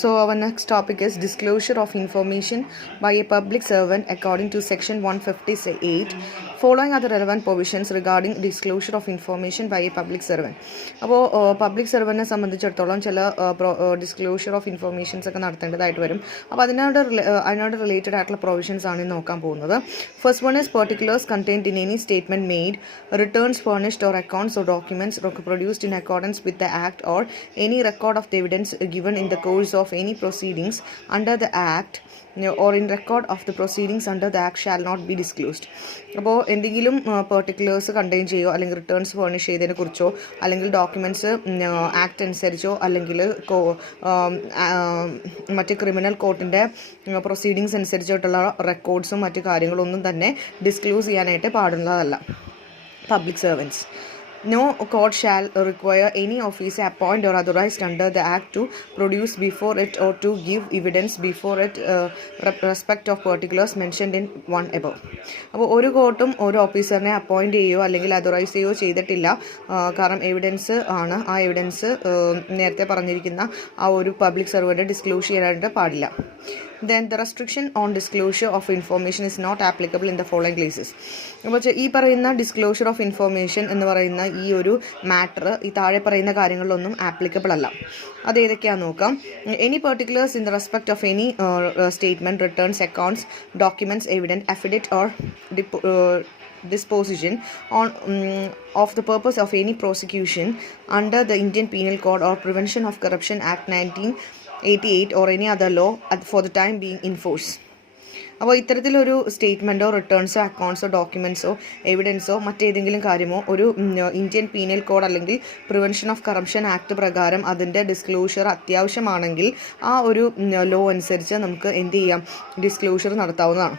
So our next topic is disclosure of information by a public servant according to section 158. Following are the relevant provisions regarding disclosure of information by a public servant. അപ്പോൾ public സെർവൻറ്റിനെ സംബന്ധിച്ചിടത്തോളം ചില disclosure of informations ഒക്കെ നടത്തേണ്ടതായിട്ട് വരും. അപ്പോൾ അതിനോട് related ആയിട്ടുള്ള provisions ആണ് നോക്കാൻ പോകുന്നത്. First one is particulars contained in any statement made, returns furnished or accounts or documents produced in accordance with the act or any record of the evidence given in the course of any proceedings under the act or in record of the proceedings under the act shall not be disclosed. അപ്പോൾ എന്തെങ്കിലും particulars contain ചെയ്യോ അല്ലെങ്കിൽ returns furnish ചെയ്തതിനെ കുറിച്ചോ അല്ലെങ്കിൽ documents act അനുസരിച്ചോ അല്ലെങ്കിൽ മറ്റ് criminal കോർട്ടിൻ്റെ proceedings അനുസരിച്ചിട്ടുള്ള റെക്കോർഡ്സും മറ്റു കാര്യങ്ങളൊന്നും തന്നെ ഡിസ്ക്ലോസ് ചെയ്യാനായിട്ട് പാടുള്ളതല്ല public സർവൻറ്റ്സ്. No court shall require any officer appointed or authorized under the Act to produce before it or to give evidence before it respect of particulars mentioned in one above. അപ്പോൾ ഒരു കോർട്ടും ഒരു ഓഫീസറിനെ appoint ചെയ്യുകയോ അല്ലെങ്കിൽ authorise ചെയ്യുകയോ ചെയ്തിട്ടില്ല. കാരണം evidence ആണ്. ആ എവിഡൻസ് നേരത്തെ പറഞ്ഞിരിക്കുന്ന ആ ഒരു പബ്ലിക് സർവൻറ്റ് ഡിസ്ക്ലോസ് ചെയ്യാനായിട്ട് പാടില്ല. Then the restriction on disclosure of information is not applicable in the following cases. അപ്പോൾ ഈ പറയുന്ന ഡിസ്ക്ലോഷർ ഓഫ് ഇൻഫോർമേഷൻ എന്ന് പറയുന്ന ഈ ഒരു മാറ്റർ ഈ താഴെ പറയുന്ന കാര്യങ്ങളിലൊന്നും ആപ്ലിക്കബിൾ അല്ല. അത് ഏതൊക്കെയാണെന്ന് നോക്കാം. Any particulars in the respect of any statement, returns, accounts, documents, evident, affidavit or disposition of the purpose of any prosecution under the Indian Penal Code or Prevention of Corruption Act 1988 or any other law for the time being in force. അപ്പോൾ ഇത്തരത്തിലൊരു സ്റ്റേറ്റ്മെൻറ്റോ റിട്ടേൺസോ അക്കൗണ്ട്സോ ഡോക്യുമെൻറ്റ്സോ എവിഡൻസോ മറ്റേതെങ്കിലും കാര്യമോ ഒരു Indian penal code അല്ലെങ്കിൽ prevention of corruption act പ്രകാരം അതിൻ്റെ disclosure അത്യാവശ്യമാണെങ്കിൽ ആ ഒരു ലോ അനുസരിച്ച് നമുക്ക് എന്ത് ചെയ്യാം, ഡിസ്ക്ലോഷർ നടത്താവുന്നതാണ്.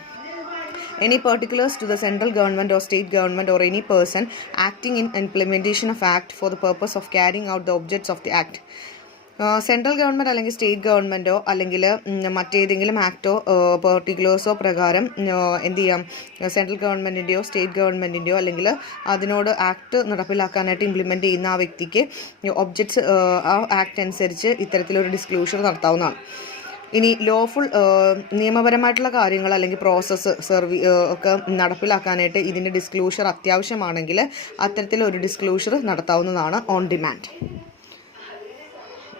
Any particulars to the central government or state government or any person acting in implementation of act for the purpose of carrying out the objects of the act. Central government അല്ലെങ്കിൽ state ഗവൺമെൻറ്റോ അല്ലെങ്കിൽ മറ്റേതെങ്കിലും ആക്റ്റോ പെർട്ടിക്കുലേഴ്സോ പ്രകാരം എന്ത് ചെയ്യാം, central ഗവൺമെൻറ്റിൻ്റെയോ state ഗവൺമെൻറ്റിൻ്റെയോ അല്ലെങ്കിൽ അതിനോട് act നടപ്പിലാക്കാനായിട്ട് implement ചെയ്യുന്ന ആ വ്യക്തിക്ക് ഒബ്ജക്ട്സ് ആ ആക്ട് അനുസരിച്ച് ഇത്തരത്തിലൊരു ഡിസ്ക്ലോഷർ നടത്താവുന്നതാണ്. ഇനി ലോഫുൾ നിയമപരമായിട്ടുള്ള കാര്യങ്ങൾ അല്ലെങ്കിൽ പ്രോസസ്സ് ഒക്കെ നടപ്പിലാക്കാനായിട്ട് ഇതിൻ്റെ ഡിസ്ക്ലോഷർ അത്യാവശ്യമാണെങ്കിൽ അത്തരത്തിലൊരു ഡിസ്ക്ലോഷർ നടത്താവുന്നതാണ് on demand.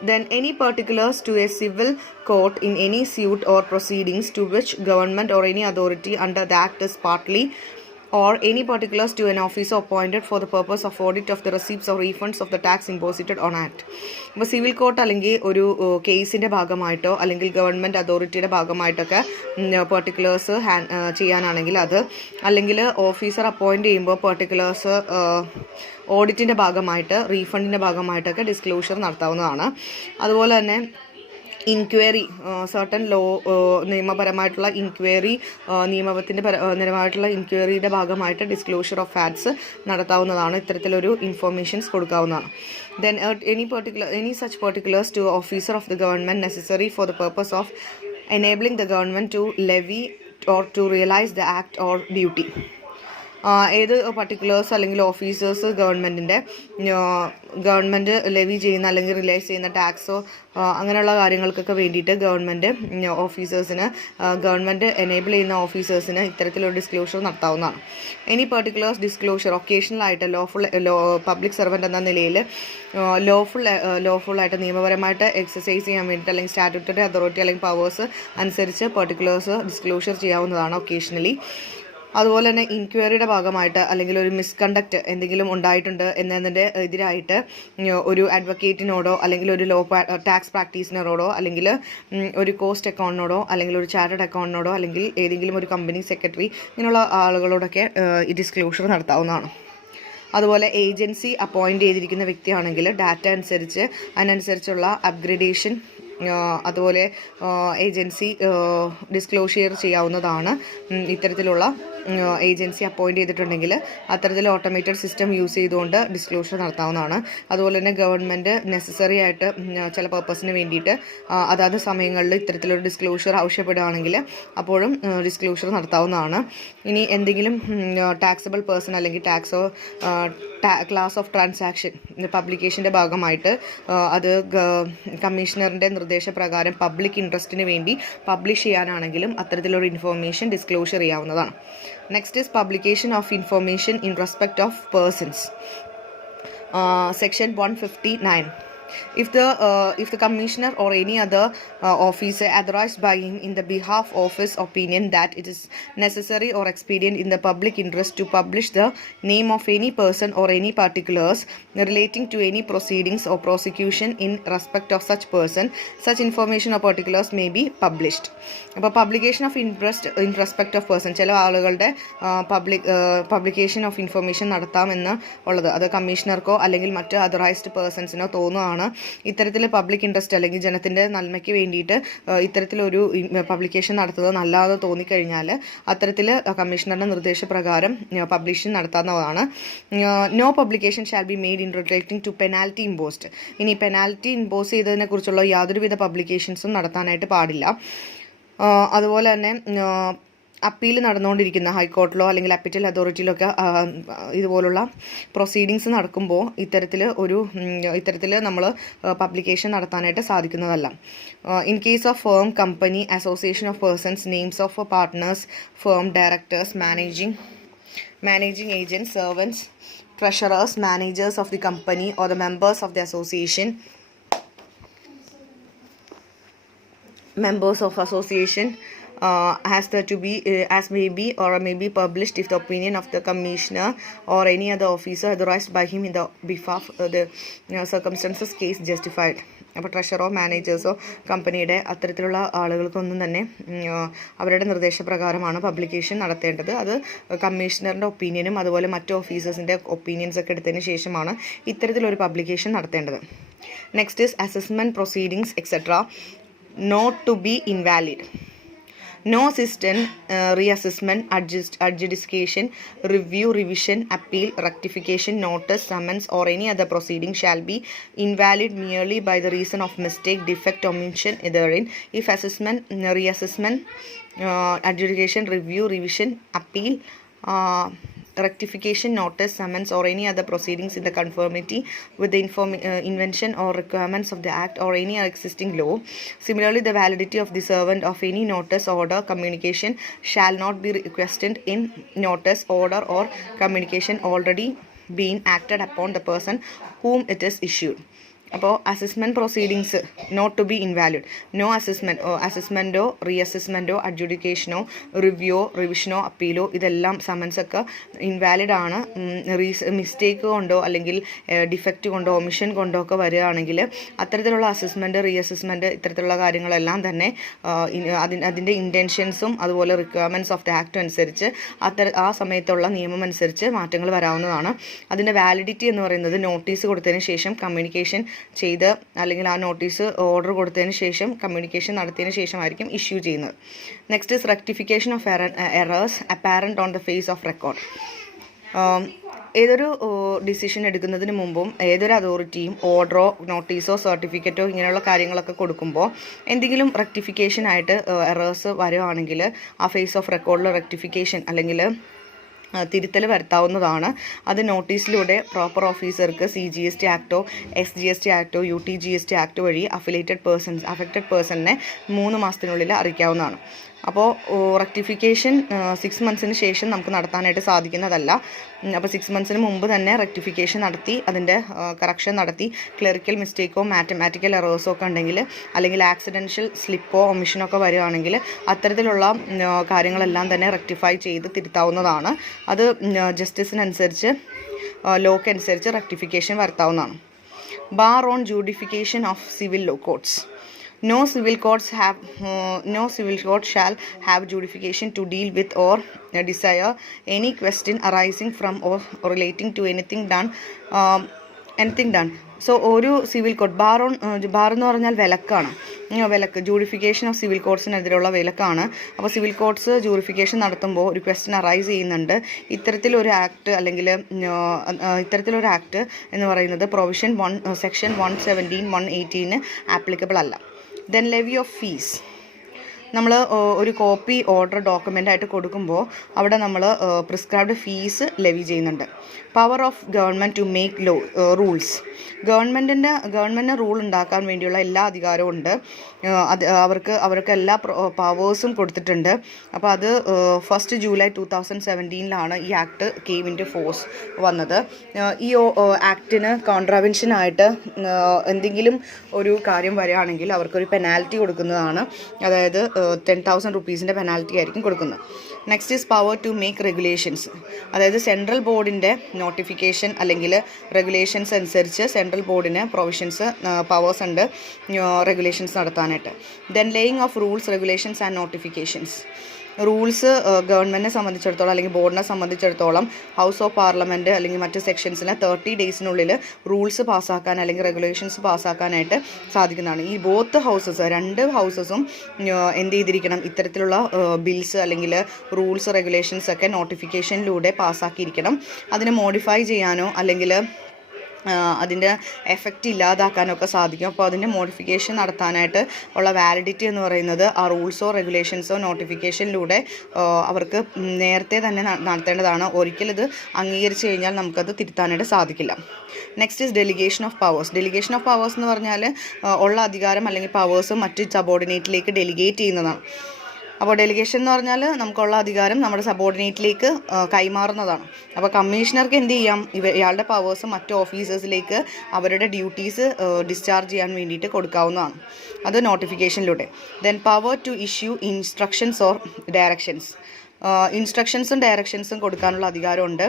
Then any particulars to a civil court in any suit or proceedings to which government or any authority under the act is partly, or any particulars to an officer appointed for the purpose of audit of the receipts or refunds of the tax imposed on act. അപ്പോൾ civil court അല്ലെങ്കിൽ ഒരു കേസിൻ്റെ ഭാഗമായിട്ടോ അല്ലെങ്കിൽ government അതോറിറ്റിയുടെ ഭാഗമായിട്ടൊക്കെ particulars ചെയ്യാനാണെങ്കിൽ അത്, അല്ലെങ്കിൽ officer appoint ചെയ്യുമ്പോൾ പെർട്ടിക്കുലേഴ്സ് ഓഡിറ്റിൻ്റെ ഭാഗമായിട്ട് റീഫണ്ടിൻ്റെ ഭാഗമായിട്ടൊക്കെ ഡിസ്ക്ലോഷർ നടത്താവുന്നതാണ്. അതുപോലെ തന്നെ ഇൻക്വയറി, സർട്ടൻ ലോ നിയമപരമായിട്ടുള്ള ഇൻക്വയറി, നിയമത്തിൻ്റെ പരമായിട്ടുള്ള ഇൻക്വയറിയുടെ ഭാഗമായിട്ട് ഡിസ്ക്ലോഷർ ഓഫ് ഫാക്ട്സ് നടത്താവുന്നതാണ്. ഇത്തരത്തിലൊരു ഇൻഫോർമേഷൻസ് കൊടുക്കാവുന്നതാണ്. Then any such particulars to officer of the government necessary for the purpose of enabling the government to levy or to realize the act or duty. ഏത് particulars അല്ലെങ്കിൽ officers government levy ചെയ്യുന്ന അല്ലെങ്കിൽ റിലൈസ് ചെയ്യുന്ന ടാക്സോ അങ്ങനെയുള്ള കാര്യങ്ങൾക്കൊക്കെ വേണ്ടിയിട്ട് ഓഫീസേഴ്സിന് government enable ചെയ്യുന്ന ഓഫീസേഴ്സിന് ഇത്തരത്തിലൊരു ഡിസ്ക്ലോഷർ നടത്താവുന്നതാണ്. എനി പെർട്ടിക്കുലേഴ്സ് ഡിസ്ക്ലോഷർ ഒക്കേഷണലായിട്ട് പബ്ലിക് സർവൻ്റ് എന്ന നിലയിൽ ലോഫുള്ളായിട്ട് നിയമപരമായിട്ട് എക്സസൈസ് ചെയ്യാൻ വേണ്ടിയിട്ട് അല്ലെങ്കിൽ സ്റ്റാറ്റ്യൂട്ടറി അതോറിറ്റി അല്ലെങ്കിൽ പവേഴ്സ് അനുസരിച്ച് പെർട്ടിക്കുലേഴ്സ് ഡിസ്ക്ലോഷർ ചെയ്യാവുന്നതാണ് ഒക്കേഷണലി. അതുപോലെ തന്നെ ഇൻക്വയറിയുടെ ഭാഗമായിട്ട് അല്ലെങ്കിൽ ഒരു മിസ്കണ്ടക്റ്റ് എന്തെങ്കിലും ഉണ്ടായിട്ടുണ്ട് എന്നതിൻ്റെ എതിരായിട്ട് ഒരു അഡ്വക്കേറ്റിനോടോ അല്ലെങ്കിൽ ഒരു ടാക്സ് പ്രാക്ടീസിനറോടോ അല്ലെങ്കിൽ ഒരു കോസ്റ്റ് അക്കൗണ്ടിനോടോ അല്ലെങ്കിൽ ഒരു ചാർട്ടേഡ് അക്കൗണ്ടിനോടോ അല്ലെങ്കിൽ ഏതെങ്കിലും ഒരു കമ്പനി സെക്രട്ടറി ഇങ്ങനെയുള്ള ആളുകളോടൊക്കെ ഈ ഡിസ്ക്ലോഷർ നടത്താവുന്നതാണ്. അതുപോലെ ഏജൻസി അപ്പോയിൻറ്റ് ചെയ്തിരിക്കുന്ന വ്യക്തിയാണെങ്കിൽ ഡാറ്റ അനുസരിച്ച് അതിനനുസരിച്ചുള്ള അപ്ഗ്രഡേഷൻ അതുപോലെ ഏജൻസി ഡിസ്ക്ലോഷർ ചെയ്യാവുന്നതാണ് ഇത്തരത്തിലുള്ള ഏജൻസി അപ്പോയിൻറ്റ് ചെയ്തിട്ടുണ്ടെങ്കിൽ അത്തരത്തിൽ ഓട്ടോമേറ്റഡ് സിസ്റ്റം യൂസ് ചെയ്തുകൊണ്ട് ഡിസ്ക്ലോഷർ നടത്താവുന്നതാണ്. അതുപോലെ തന്നെ ഗവൺമെൻറ് നെസസറി ആയിട്ട് ചില പർപ്പസിന് വേണ്ടിയിട്ട് അതാത് സമയങ്ങളിൽ ഇത്തരത്തിലൊരു ഡിസ്ക്ലോഷർ ആവശ്യപ്പെടുകയാണെങ്കിൽ അപ്പോഴും ഡിസ്ക്ലോഷർ നടത്താവുന്നതാണ്. ഇനി എന്തെങ്കിലും ടാക്സബിൾ പേഴ്സൺ അല്ലെങ്കിൽ ടാക്സോ ക്ലാസ് ഓഫ് ട്രാൻസാക്ഷൻ പബ്ലിക്കേഷൻ്റെ ഭാഗമായിട്ട് അത് കമ്മീഷണറിൻ്റെ നിർദ്ദേശപ്രകാരം പബ്ലിക് ഇൻട്രസ്റ്റിന് വേണ്ടി പബ്ലിഷ് ചെയ്യാനാണെങ്കിലും അത്തരത്തിലൊരു ഇൻഫോർമേഷൻ ഡിസ്ക്ലോഷർ ചെയ്യാവുന്നതാണ്. Next is publication of information in respect of persons. Section 159. If the commissioner or any other officer authorized by him in the behalf of his opinion that it is necessary or expedient in the public interest to publish the name of any person or any particulars relating to any proceedings or prosecution in respect of such person, such information or particulars may be published. അപ്പോൾ publication of in respect of person, ചില ആളുകളുടെ publication of information നടത്താമെന്ന് ഉള്ളത് അത് കമ്മീഷണർക്കോ അല്ലെങ്കിൽ മറ്റ് authorised പേഴ്സൺസിനോ തോന്നുകയാണ്. ഇത്തരത്തിൽ പബ്ലിക് ഇൻട്രസ്റ്റ് അല്ലെങ്കിൽ ജനത്തിൻ്റെ നന്മയ്ക്ക് വേണ്ടിയിട്ട് ഇത്തരത്തിലൊരു പബ്ലിക്കേഷൻ നടത്തുന്നത് നല്ലതെന്ന് തോന്നിക്കഴിഞ്ഞാൽ അത്തരത്തിൽ കമ്മീഷണറുടെ നിർദ്ദേശപ്രകാരം പബ്ലിഷ് നടത്താവുന്നതാണ്. No publication shall be made in relating to penalty imposed. ഇനി പെനാൽറ്റി ഇമ്പോസ് ചെയ്തതിനെക്കുറിച്ചുള്ള യാതൊരുവിധ പബ്ലിക്കേഷൻസും നടത്താനായിട്ട് പാടില്ല. അതുപോലെ തന്നെ അപ്പീൽ നടന്നുകൊണ്ടിരിക്കുന്ന ഹൈക്കോർട്ടിലോ അല്ലെങ്കിൽ അപ്പീറ്റൽ അതോറിറ്റിയിലൊക്കെ ഇതുപോലുള്ള പ്രൊസീഡിങ്സ് നടക്കുമ്പോൾ ഇത്തരത്തിൽ നമ്മൾ പബ്ലിക്കേഷൻ നടത്താനായിട്ട് സാധിക്കുന്നതല്ല. In case of firm, company, association of persons, names of partners, firm directors, managing agents, servants, treasurers, managers of the company or the members of the association, members of association as may be or may be published if the opinion of the commissioner or any other officer authorized by him in the behalf the circumstances case justified. അപ്പോൾ ട്രഷറോ മാനേജേഴ്സോ കമ്പനിയുടെ അത്തരത്തിലുള്ള ആളുകൾക്കൊന്നും തന്നെ അവരുടെ നിർദ്ദേശപ്രകാരമാണ് publication നടത്തേണ്ടത്. അത് കമ്മീഷണറിൻ്റെ ഒപ്പീനിയനും അതുപോലെ മറ്റ് ഓഫീസേഴ്സിൻ്റെ ഒപ്പീനിയൻസൊക്കെ എടുത്തതിന് ശേഷമാണ് ഇത്തരത്തിലൊരു പബ്ലിക്കേഷൻ നടത്തേണ്ടത്. Next is assessment proceedings etcetera not to be invalid. No assistant, reassessment, adjudication, review, revision, appeal, rectification, notice, summons or any other proceeding shall be invalid merely by the reason of mistake, defect, omission therein. If assessment, reassessment, adjudication, review, revision, appeal, rectification, notice, summons or any other proceedings in the conformity with the invention or requirements of the act or any existing law. Similarly, the validity of the servant of any notice, order, communication shall not be requested in notice, order or communication already being acted upon the person whom it is issued. അപ്പോൾ assessment proceedings not to be invalid. No അസസ്മെൻറ്റോ റീഅസസ്മെൻറ്റോ അഡ്ജുഡിക്കേഷനോ റിവ്യൂയോ റിവിഷനോ അപ്പീലോ ഇതെല്ലാം സമൻസൊക്കെ invalid ആണ്. മിസ്റ്റേക്ക് കൊണ്ടോ അല്ലെങ്കിൽ ഡിഫക്റ്റ് കൊണ്ടോ ഒമിഷൻ കൊണ്ടോ ഒക്കെ വരികയാണെങ്കിൽ അത്തരത്തിലുള്ള അസസ്മെൻറ്റ് റീഅസസ്മെൻറ്റ് ഇത്തരത്തിലുള്ള കാര്യങ്ങളെല്ലാം തന്നെ അതിൻ്റെ ഇൻറ്റൻഷൻസും അതുപോലെ റിക്വയർമെൻറ്റ്സ് ഓഫ് ദ ആക്ട് അനുസരിച്ച് ആ സമയത്തുള്ള നിയമം അനുസരിച്ച് മാറ്റങ്ങൾ വരാവുന്നതാണ്. അതിൻ്റെ വാലിഡിറ്റി എന്ന് പറയുന്നത് നോട്ടീസ് കൊടുത്തതിന് ശേഷം കമ്മ്യൂണിക്കേഷൻ ചെയ്ത് അല്ലെങ്കിൽ ആ നോട്ടീസ് ഓർഡർ കൊടുത്തതിന് ശേഷം കമ്മ്യൂണിക്കേഷൻ നടത്തിയതിന് ശേഷമായിരിക്കും ഇഷ്യൂ ചെയ്യുന്നത്. Next is rectification of errors apparent on the face of record. ഏതൊരു ഡിസിഷൻ എടുക്കുന്നതിന് മുമ്പും ഏതൊരു അതോറിറ്റിയും ഓർഡറോ നോട്ടീസോ സർട്ടിഫിക്കറ്റോ ഇങ്ങനെയുള്ള കാര്യങ്ങളൊക്കെ കൊടുക്കുമ്പോൾ എന്തെങ്കിലും റെക്ടിഫിക്കേഷനായിട്ട് എറേഴ്സ് വരുവാണെങ്കിൽ ആ ഫേസ് ഓഫ് റെക്കോർഡിൽ റെക്ടിഫിക്കേഷൻ അല്ലെങ്കിൽ തിരുത്തൽ വരുത്താവുന്നതാണ്. അത് നോട്ടീസിലൂടെ പ്രോപ്പർ ഓഫീസർക്ക് CGST ആക്ടോ SGST ആക്ടോ UTGST ആക്ട് വഴി അഫക്റ്റഡ് പേഴ്സണിനെ 3 മാസത്തിനുള്ളിൽ അറിയിക്കാവുന്നതാണ്. അപ്പോൾ റെക്ടിഫിക്കേഷൻ 6 മന്ത്സിന് ശേഷം നമുക്ക് നടത്താനായിട്ട് സാധിക്കുന്നതല്ല. അപ്പോൾ 6 മന്ത്സിന് മുമ്പ് തന്നെ റെക്ടിഫിക്കേഷൻ നടത്തി അതിൻ്റെ കറക്ഷൻ നടത്തി ക്ലറിക്കൽ മിസ്റ്റേക്കോ മാത്തമാറ്റിക്കൽ എറേഴ്സോ ഒക്കെ ഉണ്ടെങ്കിൽ അല്ലെങ്കിൽ ആക്സിഡൻഷ്യൽ സ്ലിപ്പോ ഒമിഷനോ ഒക്കെ വരികയാണെങ്കിൽ അത്തരത്തിലുള്ള കാര്യങ്ങളെല്ലാം തന്നെ റെക്ടിഫൈ ചെയ്ത് തിരുത്താവുന്നതാണ്. അത് ജസ്റ്റിസിനനുസരിച്ച് ലോക്ക് അനുസരിച്ച് റെക്ടിഫിക്കേഷൻ വരുത്താവുന്നതാണ്. Bar on adjudication of civil law codes. No civil court shall have justification to deal with or desire any question arising from or relating to anything done. So ഒരു സിവിൽ കോഡ് ബാർ എന്ന് പറഞ്ഞാൽ വിലക്കാണ്. വിലക്ക്, ജൂറിഫിക്കേഷൻ of civil കോഡ്സിനെതിരെയുള്ള വിലക്കാണ്. അപ്പോൾ civil codes ജൂറിഫിക്കേഷൻ നടത്തുമ്പോൾ ഒരു question arise ചെയ്യുന്നുണ്ട്. ഇത്തരത്തിലൊരു act എന്ന് പറയുന്നത് പ്രൊവിഷൻ സെക്ഷൻ 117, 118 ആപ്ലിക്കബിൾ അല്ല. Then levy of fees. നമ്മൾ ഒരു കോപ്പി ഓർഡർ ഡോക്യുമെൻ്റ് ആയിട്ട് കൊടുക്കുമ്പോൾ അവിടെ നമ്മൾ പ്രിസ്ക്രൈബ്ഡ് ഫീസ് ലെവി ചെയ്യുന്നുണ്ട്. Power of government to make rules. ഗവൺമെൻറ്റിന് റൂൾ ഉണ്ടാക്കാൻ വേണ്ടിയുള്ള എല്ലാ അധികാരവും ഉണ്ട്. അവർക്ക് എല്ലാ പവേഴ്സും കൊടുത്തിട്ടുണ്ട്. അപ്പോൾ അത് 1 ജൂലൈ 2017 ഈ act came into force വന്നത്. ഈ ആക്ടിന് കോൺട്രാവെൻഷനായിട്ട് എന്തെങ്കിലും ഒരു കാര്യം വരികയാണെങ്കിൽ അവർക്കൊരു പെനാൽറ്റി കൊടുക്കുന്നതാണ്. അതായത് 10,000 റുപ്പീസിൻ്റെ പെനാൽറ്റി ആയിരിക്കും കൊടുക്കുന്നത്. Next is power to make regulations. അതായത് സെൻട്രൽ ബോർഡിൻ്റെ നോട്ടിഫിക്കേഷൻ അല്ലെങ്കിൽ റെഗുലേഷൻസ് അനുസരിച്ച് സെൻട്രൽ ബോർഡിന് പവേഴ്സ് ഉണ്ട് റെഗുലേഷൻസ് നടത്താനായിട്ട്. Then laying of rules, regulations and notifications. Rules ഗവൺമെൻറ്റിനെ സംബന്ധിച്ചിടത്തോളം അല്ലെങ്കിൽ ബോർഡിനെ സംബന്ധിച്ചിടത്തോളം ഹൗസ് ഓഫ് പാർലമെൻറ്റ് അല്ലെങ്കിൽ മറ്റ് സെക്ഷൻസിന് 30 ഡേയ്സിനുള്ളിൽ റൂൾസ് പാസ്സാക്കാൻ അല്ലെങ്കിൽ റെഗുലേഷൻസ് പാസ്സാക്കാനായിട്ട് സാധിക്കുന്നതാണ്. ഈ രണ്ട് ഹൗസസും എന്ത് ചെയ്തിരിക്കണം, ഇത്തരത്തിലുള്ള ബിൽസ് അല്ലെങ്കിൽ റൂൾസ് റെഗുലേഷൻസ് ഒക്കെ നോട്ടിഫിക്കേഷനിലൂടെ പാസ്സാക്കിയിരിക്കണം. അതിനെ മോഡിഫൈ ചെയ്യാനോ അല്ലെങ്കിൽ അതിൻ്റെ എഫക്റ്റ് ഇല്ലാതാക്കാനൊക്കെ സാധിക്കും. അപ്പോൾ അതിൻ്റെ മോഡിഫിക്കേഷൻ നടത്താനായിട്ട് ഉള്ള വാലിഡിറ്റി എന്ന് പറയുന്നത് ആ റൂൾസോ റെഗുലേഷൻസോ നോട്ടിഫിക്കേഷനിലൂടെ അവർക്ക് നേരത്തെ തന്നെ നടത്തേണ്ടതാണ്. ഒരിക്കലും ഇത് അംഗീകരിച്ച് കഴിഞ്ഞാൽ നമുക്കത് തിരുത്താനായിട്ട് സാധിക്കില്ല. Next is delegation of powers. Delegation of powers എന്ന് പറഞ്ഞാൽ ഉള്ള അധികാരം അല്ലെങ്കിൽ പവേഴ്സ് മറ്റ് സബോർഡിനേറ്റിലേക്ക് ഡെലിഗേറ്റ് ചെയ്യുന്നതാണ്. അപ്പോൾ ഡെലിഗേഷൻ എന്ന് പറഞ്ഞാൽ നമുക്കുള്ള അധികാരം നമ്മുടെ സബോർഡിനേറ്റിലേക്ക് കൈമാറുന്നതാണ്. അപ്പോൾ കമ്മീഷണർക്ക് എന്ത് ചെയ്യാം, ഇയാളുടെ പവേഴ്സ് മറ്റ് ഓഫീസേഴ്സിലേക്ക് അവരുടെ ഡ്യൂട്ടീസ് ഡിസ്ചാർജ് ചെയ്യാൻ വേണ്ടിയിട്ട് കൊടുക്കാവുന്നതാണ്. അത് നോട്ടിഫിക്കേഷനിലൂടെ. Then power to issue instructions or directions. ഇൻസ്ട്രക്ഷൻസും ഡയറക്ഷൻസും കൊടുക്കാനുള്ള അധികാരമുണ്ട്.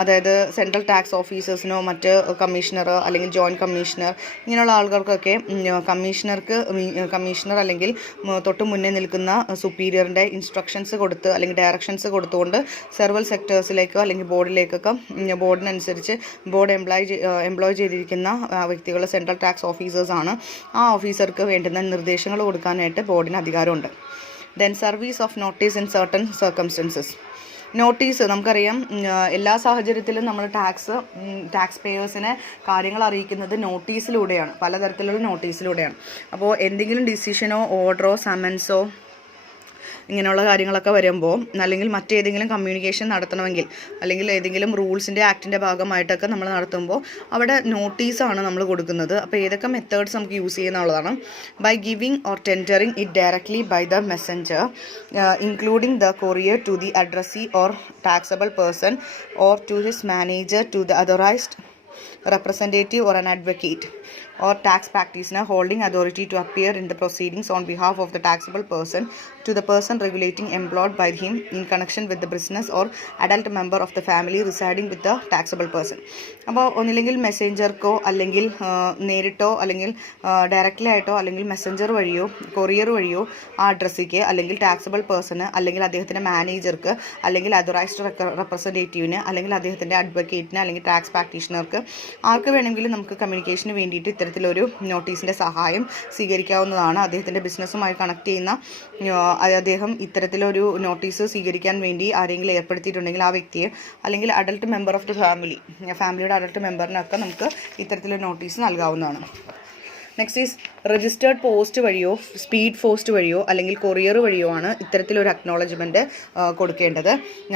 അതായത് സെൻട്രൽ ടാക്സ് ഓഫീസേഴ്സിനോ മറ്റ് കമ്മീഷണർ അല്ലെങ്കിൽ ജോയിൻറ്റ് കമ്മീഷണർ ഇങ്ങനെയുള്ള ആളുകൾക്കൊക്കെ കമ്മീഷണർ അല്ലെങ്കിൽ തൊട്ട് മുന്നേ നിൽക്കുന്ന സുപ്പീരിയറിൻ്റെ ഇൻസ്ട്രക്ഷൻസ് കൊടുത്ത് അല്ലെങ്കിൽ ഡയറക്ഷൻസ് കൊടുത്തുകൊണ്ട് സെർവൽ സെക്ടേഴ്സിലേക്കോ അല്ലെങ്കിൽ ബോർഡിലേക്കൊക്കെ ബോർഡിനനുസരിച്ച് ബോർഡ് എംപ്ലോയ് ചെയ്തിരിക്കുന്ന വ്യക്തികൾ സെൻട്രൽ ടാക്സ് ഓഫീസേഴ്സാണ്. ആ ഓഫീസർക്ക് വേണ്ടുന്ന നിർദ്ദേശങ്ങൾ കൊടുക്കാനായിട്ട് ബോർഡിന് അധികാരമുണ്ട്. Then service of notice in certain circumstances. Notice നമുക്കറിയാം, എല്ലാ സാഹചര്യത്തിലും നമ്മൾ ടാക്സ് പേയേഴ്സിനെ കാര്യങ്ങൾ അറിയിക്കുന്നത് നോട്ടീസിലൂടെയാണ്, പലതരത്തിലുള്ള നോട്ടീസിലൂടെയാണ്. അപ്പോൾ എന്തെങ്കിലും ഡിസിഷനോ ഓർഡറോ സമൻസോ ഇങ്ങനെയുള്ള കാര്യങ്ങളൊക്കെ വരുമ്പോൾ അല്ലെങ്കിൽ മറ്റേതെങ്കിലും കമ്മ്യൂണിക്കേഷൻ നടത്തണമെങ്കിൽ അല്ലെങ്കിൽ ഏതെങ്കിലും റൂൾസിൻ്റെ ആക്ടിൻ്റെ ഭാഗമായിട്ടൊക്കെ നമ്മൾ നടത്തുമ്പോൾ അവിടെ നോട്ടീസാണ് നമ്മൾ കൊടുക്കുന്നത്. അപ്പോൾ ഏതൊക്കെ മെത്തേഡ്സ് നമുക്ക് യൂസ് ചെയ്യുന്നുള്ളതാണ്. By giving or tendering it directly by the messenger including the courier to the addressee or taxable person or to his manager to the authorised representative or an advocate or tax practitioner holding authority to appear in the proceedings on behalf of the taxable person to the person regulating employed by him in connection with the business or adult member of the family residing with the taxable person. അപ്പോൾ ഒന്നില്ലെങ്കിൽ മെസ്സഞ്ചർക്കോ അല്ലെങ്കിൽ നേരിട്ടോ അല്ലെങ്കിൽ directly ആയിട്ടോ അല്ലെങ്കിൽ Messenger വഴിയോ courier വഴിയോ ആ അഡ്രസ്സിക്ക് അല്ലെങ്കിൽ ടാക്സബിൾ പേഴ്സണ് അല്ലെങ്കിൽ അദ്ദേഹത്തിൻ്റെ മാനേജർക്ക് അല്ലെങ്കിൽ അതറൈസ്ഡ് റെപ്രസെൻറ്റേറ്റീവിന് അല്ലെങ്കിൽ അദ്ദേഹത്തിൻ്റെ അഡ്വക്കേറ്റിന് അല്ലെങ്കിൽ ടാക്സ് പ്രാക്ടീഷണർക്ക് ആർക്ക് വേണമെങ്കിലും നമുക്ക് കമ്മ്യൂണിക്കേഷന് വേണ്ടിയിട്ട് ഇത്തരത്തിലൊരു നോട്ടീസിൻ്റെ സഹായം സ്വീകരിക്കാവുന്നതാണ്. അദ്ദേഹത്തിൻ്റെ ബിസിനസ്സുമായി കണക്ട് ചെയ്യുന്ന അദ്ദേഹം ഇത്തരത്തിലൊരു നോട്ടീസ് സ്വീകരിക്കാൻ വേണ്ടി ആരെങ്കിലും ഏർപ്പെടുത്തിയിട്ടുണ്ടെങ്കിൽ ആ വ്യക്തിയെ അല്ലെങ്കിൽ അഡൽട്ട് മെമ്പർ ഓഫ് ദ ഫാമിലിയുടെ അഡൽട്ട് മെമ്പറിനൊക്കെ നമുക്ക് ഇത്തരത്തിലൊരു നോട്ടീസ് നൽകാവുന്നതാണ്. നെക്സ്റ്റ് ഈസ് രജിസ്റ്റേർഡ് പോസ്റ്റ് വഴിയോ സ്പീഡ് പോസ്റ്റ് വഴിയോ അല്ലെങ്കിൽ കൊറിയർ വഴിയോ ആണ് ഇത്തരത്തിലൊരു അക്നോളജ്മെൻറ്റ് കൊടുക്കേണ്ടത്.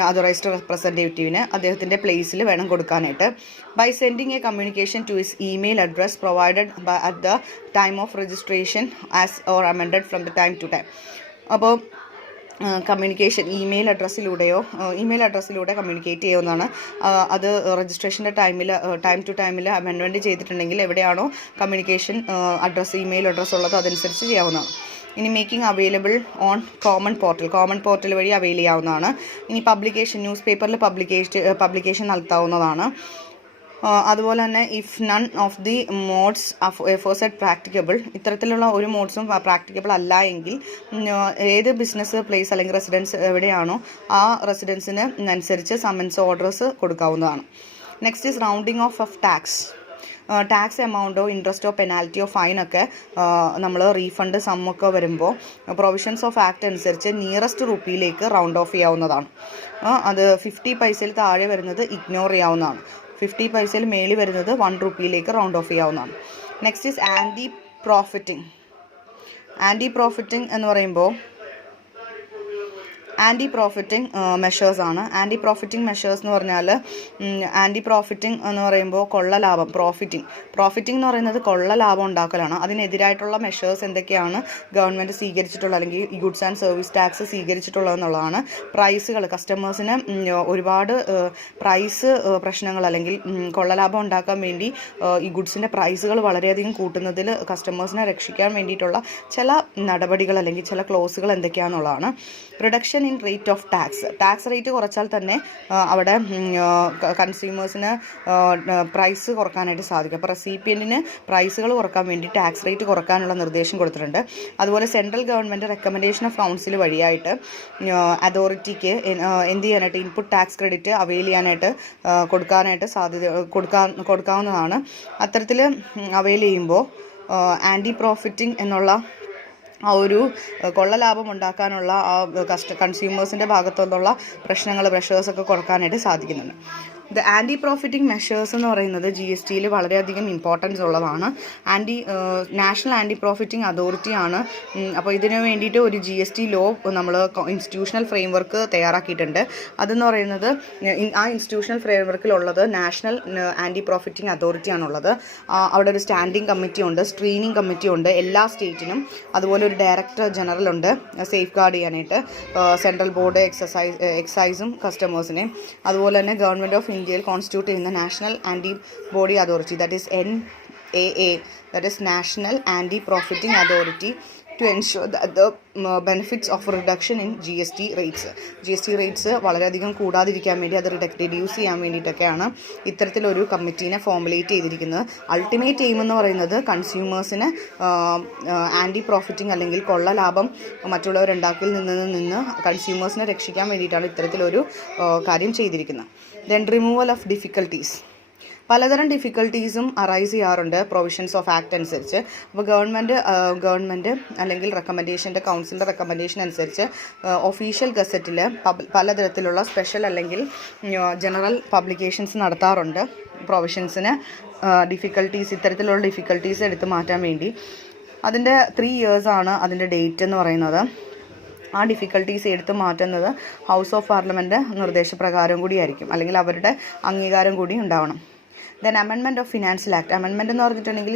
അതറൈസ്ഡ് റെപ്രസെൻറ്റേറ്റീവിന് അദ്ദേഹത്തിൻ്റെ പ്ലേസിൽ വേണം കൊടുക്കാനായിട്ട്. By sending a communication to his email address provided at the time of registration as or amended from the time to time. അപ്പോൾ കമ്മ്യൂണിക്കേഷൻ ഇമെയിൽ അഡ്രസ്സിലൂടെ കമ്മ്യൂണിക്കേറ്റ് ചെയ്യുന്നതാണ്. അത് രജിസ്ട്രേഷൻ്റെ ടൈം ടു ടൈമിൽ അമെൻഡ്മെൻറ്റ് ചെയ്തിട്ടുണ്ടെങ്കിൽ എവിടെയാണോ കമ്മ്യൂണിക്കേഷൻ ഇമെയിൽ അഡ്രസ്സ് ഉള്ളത് അതനുസരിച്ച് ചെയ്യാവുന്നതാണ്. ഇനി making available on common portal വഴി അവൈൽ ചെയ്യാവുന്നതാണ്. ഇനി പബ്ലിക്കേഷൻ ന്യൂസ് പേപ്പറിൽ പബ്ലിക്കേഷൻ നടത്താവുന്നതാണ്. അതുപോലെ തന്നെ if none of the modes affairs practicable, ഇത്തരത്തിലുള്ള ഒരു മോഡ്സും പ്രാക്ടിക്കബിൾ അല്ല എങ്കിൽ ഏത് ബിസിനസ് പ്ലേസ് അല്ലെങ്കിൽ റെസിഡൻസ് എവിടെയാണോ ആ റെസിഡൻസിന് അനുസരിച്ച് സമൻസ് ഓർഡേഴ്സ് കൊടുക്കാവുന്നതാണ്. Next is rounding of tax. Tax എമൗണ്ടോ ഇൻട്രസ്റ്റോ പെനാൽറ്റിയോ ഫൈനൊക്കെ നമ്മൾ റീഫണ്ട് സമ്മൊക്കെ വരുമ്പോൾ പ്രൊവിഷൻസ് ഓഫ് ആക്ട് അനുസരിച്ച് നിയറസ്റ്റ് റുപ്പിയിലേക്ക് റൗണ്ട് ഓഫ് ചെയ്യാവുന്നതാണ്. അത് 50 പൈസയിൽ താഴെ വരുന്നത് ഇഗ്നോർ ചെയ്യാവുന്നതാണ്. 50 പൈസയിൽ മേളിൽ വരുന്നത് 1 റുപ്പിയിലേക്ക് റൗണ്ട് ഓഫ് ചെയ്യാവുന്നതാണ്. Next is anti profiting. Anti profiting എന്ന് പറയുമ്പോൾ ആൻറ്റി പ്രോഫിറ്റിംഗ് മെഷേഴ്സ് ആണ്. ആൻറ്റി പ്രോഫിറ്റിംഗ് മെഷേഴ്സ് എന്ന് പറഞ്ഞാൽ ആൻറ്റി പ്രോഫിറ്റിംഗ് എന്ന് പറയുമ്പോൾ കൊള്ള ലാഭം, പ്രോഫിറ്റിംഗ് എന്ന് പറയുന്നത് കൊള്ള ലാഭം ഉണ്ടാക്കലാണ്. അതിനെതിരായിട്ടുള്ള മെഷേഴ്സ് എന്തൊക്കെയാണ് ഗവൺമെൻറ് സ്വീകരിച്ചിട്ടുള്ളത് അല്ലെങ്കിൽ ഗുഡ്സ് ആൻഡ് സർവീസ് ടാക്സ് സ്വീകരിച്ചിട്ടുള്ളതെന്നുള്ളതാണ്. പ്രൈസുകൾ, കസ്റ്റമേഴ്സിന് ഒരുപാട് പ്രൈസ് പ്രശ്നങ്ങൾ അല്ലെങ്കിൽ കൊള്ള ലാഭം ഉണ്ടാക്കാൻ വേണ്ടി ഈ ഗുഡ്സിൻ്റെ പ്രൈസുകൾ വളരെയധികം കൂട്ടുന്നതിൽ കസ്റ്റമേഴ്സിനെ രക്ഷിക്കാൻ വേണ്ടിയിട്ടുള്ള ചില നടപടികൾ അല്ലെങ്കിൽ ചില ക്ലോസുകൾ എന്തൊക്കെയാണെന്നുള്ളതാണ്. Reduction in rate of tax rate കുറച്ചാൽ തന്നെ അവിടെ കൺസ്യൂമേഴ്സിന് പ്രൈസ് കുറക്കാനായിട്ട് സാധിക്കും. അപ്പോൾ റെസിപ്പിയൻറ്റിന് പ്രൈസുകൾ കുറക്കാൻ വേണ്ടി ടാക്സ് റേറ്റ് കുറക്കാനുള്ള നിർദ്ദേശം കൊടുത്തിട്ടുണ്ട്. അതുപോലെ central government recommendation of council വഴിയായിട്ട് അതോറിറ്റിക്ക് എന്ത് ചെയ്യാനായിട്ട് ഇൻപുട്ട് ടാക്സ് ക്രെഡിറ്റ് അവെയിൽ ചെയ്യാനായിട്ട് കൊടുക്കാവുന്നതാണ്. അത്തരത്തിൽ അവെയിൽ ചെയ്യുമ്പോൾ ആൻറ്റി പ്രോഫിറ്റിംഗ് എന്നുള്ള ആ ഒരു കൊള്ള ലാഭം ഉണ്ടാക്കാനുള്ള ആ കൺസ്യൂമേഴ്സിൻ്റെ ഭാഗത്തുനിന്നുള്ള പ്രഷേഴ്സൊക്കെ കുറക്കാനായിട്ട് സാധിക്കുന്നുണ്ട്. ദ ആൻറ്റി പ്രോഫിറ്റിംഗ് മെഷേഴ്സ് എന്ന് പറയുന്നത് GSTയിൽ വളരെയധികം ഇമ്പോർട്ടൻസ് ഉള്ളതാണ്. നാഷണൽ ആൻറ്റി പ്രോഫിറ്റിംഗ് അതോറിറ്റിയാണ്. അപ്പോൾ ഇതിന് വേണ്ടിയിട്ട് ഒരു GST ലോ നമ്മൾ ഇൻസ്റ്റിറ്റ്യൂഷണൽ ഫ്രെയിംവർക്ക് തയ്യാറാക്കിയിട്ടുണ്ട്. അതെന്ന് പറയുന്നത് ആ ഇൻസ്റ്റിറ്റ്യൂഷണൽ ഫ്രെയിംവർക്കിലുള്ളത് നാഷണൽ ആൻറ്റി പ്രോഫിറ്റിംഗ് അതോറിറ്റിയാണുള്ളത്. അവിടെ ഒരു സ്റ്റാൻഡിംഗ് കമ്മിറ്റി ഉണ്ട്, സ്ക്രീനിങ് കമ്മിറ്റി ഉണ്ട് എല്ലാ സ്റ്റേറ്റിനും. അതുപോലെ ഒരു ഡയറക്ടർ ജനറൽ ഉണ്ട് സേഫ് ഗാർഡ് ചെയ്യാനായിട്ട്, സെൻട്രൽ ബോർഡ് എക്സൈസും കസ്റ്റമേഴ്സിനെയും. അതുപോലെ തന്നെ ഗവൺമെൻറ് ഓഫ് ഇന്ത്യയിൽ കോൺസ്റ്റിറ്റ്യൂട്ട് ചെയ്യുന്ന national anti body authority, that is NAA, that is National Anti-Profiting Authority, to ensure that the benefits of reduction in GST rates വളരെയധികം കൂടാതിരിക്കാൻ വേണ്ടി അത് റിഡ്യൂസ് ചെയ്യാൻ വേണ്ടിയിട്ടൊക്കെയാണ് ഇത്തരത്തിലൊരു കമ്മിറ്റീനെ ഫോമുലേറ്റ് ചെയ്തിരിക്കുന്നത്. അൾട്ടിമേറ്റ് എയിം എന്ന് പറയുന്നത് കൺസ്യൂമേഴ്സിന് ആൻറ്റി പ്രോഫിറ്റിംഗ് അല്ലെങ്കിൽ കൊള്ള ലാഭം മറ്റുള്ളവരുണ്ടാക്കിൽ നിന്ന് കൺസ്യൂമേഴ്സിനെ രക്ഷിക്കാൻ വേണ്ടിയിട്ടാണ് ഇത്തരത്തിലൊരു കാര്യം ചെയ്തിരിക്കുന്നത്. Then removal of difficulties. പലതരം ഡിഫിക്കൽട്ടീസും അറൈസ് ചെയ്യാറുണ്ട് പ്രൊവിഷൻസ് ഓഫ് ആക്ട് അനുസരിച്ച്. അപ്പോൾ ഗവൺമെൻറ് അല്ലെങ്കിൽ കൗൺസിലിൻ്റെ റെക്കമെൻഡേഷൻ അനുസരിച്ച് ഒഫീഷ്യൽ ഗസറ്റിൽ പലതരത്തിലുള്ള സ്പെഷ്യൽ അല്ലെങ്കിൽ ജനറൽ പബ്ലിക്കേഷൻസ് നടത്താറുണ്ട് പ്രൊവിഷൻസിന് ഇത്തരത്തിലുള്ള ഡിഫിക്കൽട്ടീസ് എടുത്തു മാറ്റാൻ വേണ്ടി. അതിൻ്റെ 3 years അതിൻ്റെ ഡേറ്റ് എന്ന് പറയുന്നത്. ആ ഡിഫിക്കൽട്ടീസ് എടുത്തു മാറ്റുന്നത് ഹൗസ് ഓഫ് പാർലമെൻറ്റ് നിർദ്ദേശപ്രകാരം കൂടിയായിരിക്കും, അല്ലെങ്കിൽ അവരുടെ അംഗീകാരം കൂടി ഉണ്ടാവണം. Then amendment of financial act. Amendment എന്ന് പറഞ്ഞിട്ടുണ്ടെങ്കിൽ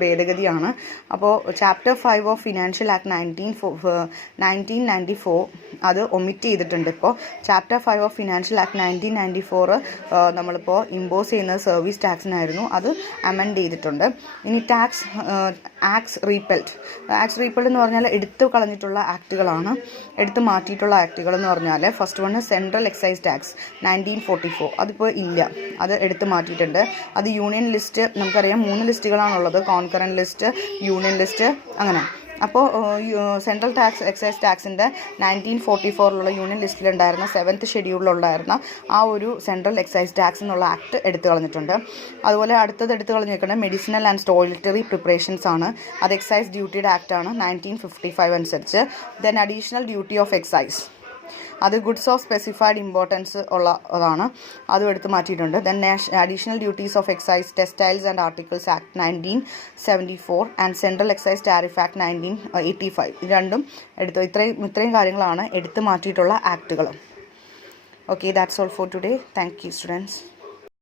ഭേദഗതിയാണ്. അപ്പോൾ ചാപ്റ്റർ 5 ഓഫ് ഫിനാൻഷ്യൽ ആക്ട് 1994 അത് ഒമിറ്റ് ചെയ്തിട്ടുണ്ട്. ഇപ്പോൾ ചാപ്റ്റർ 5 ഓഫ് ഫിനാൻഷ്യൽ ആക്ട് 1994 നമ്മളിപ്പോൾ ഇമ്പോസ് ചെയ്യുന്നത് സർവീസ് ടാക്സിനായിരുന്നു, അത് അമെൻഡ് ചെയ്തിട്ടുണ്ട്. ഇനി ആക്ട്സ് റീപ്പെൽഡ് എന്ന് പറഞ്ഞാൽ എടുത്തു കളഞ്ഞിട്ടുള്ള ആക്ടുകളാണ്. എടുത്തു മാറ്റിയിട്ടുള്ള ആക്ടുകൾ എന്ന് പറഞ്ഞാൽ first one central excise tax 1944, അതിപ്പോൾ ഇല്ല, അത് എടുത്തു മാറ്റിയിട്ടുണ്ട്. അത് യൂണിയൻ ലിസ്റ്റ്, നമുക്കറിയാം 3 ലിസ്റ്റുകളാണുള്ളത്, കോൺകറൻറ്റ് ലിസ്റ്റ്, യൂണിയൻ ലിസ്റ്റ്, അങ്ങനെ. അപ്പോൾ സെൻട്രൽ എക്സൈസ് ടാക്സിൻ്റെ 1944 യൂണിയൻ ലിസ്റ്റിലുണ്ടായിരുന്ന 7th ഷെഡ്യൂളിലുണ്ടായിരുന്ന ആ ഒരു സെൻട്രൽ എക്സൈസ് ടാക്സ് എന്നുള്ള ആക്ട് എടുത്തു കളഞ്ഞിട്ടുണ്ട്. അതുപോലെ അടുത്തത് എടുത്തു കളഞ്ഞിരിക്കുന്നത് മെഡിസിനൽ ആൻഡ് ടോയ്ലറ്ററി പ്രിപ്പറേഷൻസ് ആണ്. അത് എക്സൈസ് ഡ്യൂട്ടിയുടെ ആക്ടാണ് 1955 അനുസരിച്ച്. Then additional duty of excise, അത് ഗുഡ്സ് ഓഫ് സ്പെസിഫൈഡ് ഇമ്പോർട്ടൻസ് ഉള്ളതാണ്, അതും എടുത്ത് മാറ്റിയിട്ടുണ്ട്. Then additional duties of excise textiles and articles act 1974 and central excise tariff act 1985. ഇത് രണ്ടും ഇത്രയും കാര്യങ്ങളാണ് എടുത്ത് മാറ്റിയിട്ടുള്ള ആക്ടുകൾ. Okay, that's all for today. Thank you students.